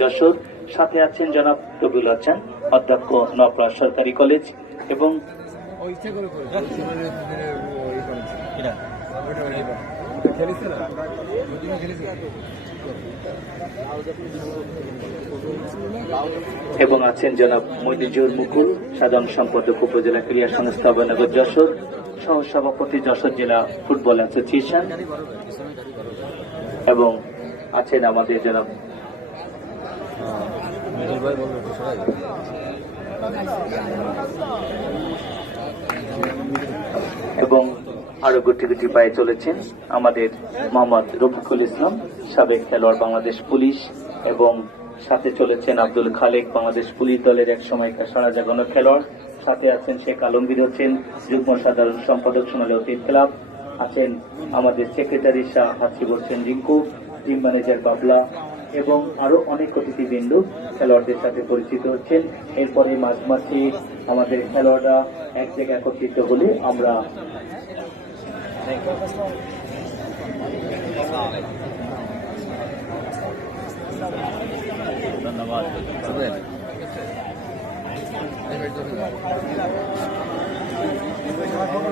যশোর। সাথে আছেন জনাব রবিউল হাসান, অধ্যক্ষ নপরা সরকারি কলেজ এবং এবং আছেন জনাব মইনুজুর মুকুল, সাধারণ সম্পাদক উপজেলা ক্রীড়া সংস্থা বনগর যশোর, সহ সভাপতি যশোর জেলা ফুটবল অ্যাসোসিয়েশন এবং আছেন আমাদের জনাব এবং আরও গুটি গুটি পায়ে চলেছেন আমাদের মোহাম্মদ রফিকুল ইসলাম, সাবেক খেলোয়াড় বাংলাদেশ পুলিশ, এবং সাথে চলেছেন আব্দুল খালেক, বাংলাদেশ পুলিশ দলের এক সময়কার সারা জাগানো খেলোয়াড়। সাথে আছেন শেখ আলমগীর হচ্ছেন যুগ্ম সাধারণ সম্পাদক সোনালী অতীত ক্লাব। আছেন আমাদের secretary Shah Hasib Hossain Rinku, team manager Babla এবং আরও অনেক অতিথিবৃন্দ খেলোয়াড়দের সাথে পরিচিত হচ্ছেন। এরপরে মাঝমাঝি আমাদের খেলোয়াড়রা এক জায়গায় একত্রিত হলে আমরা ধন্যবাদ।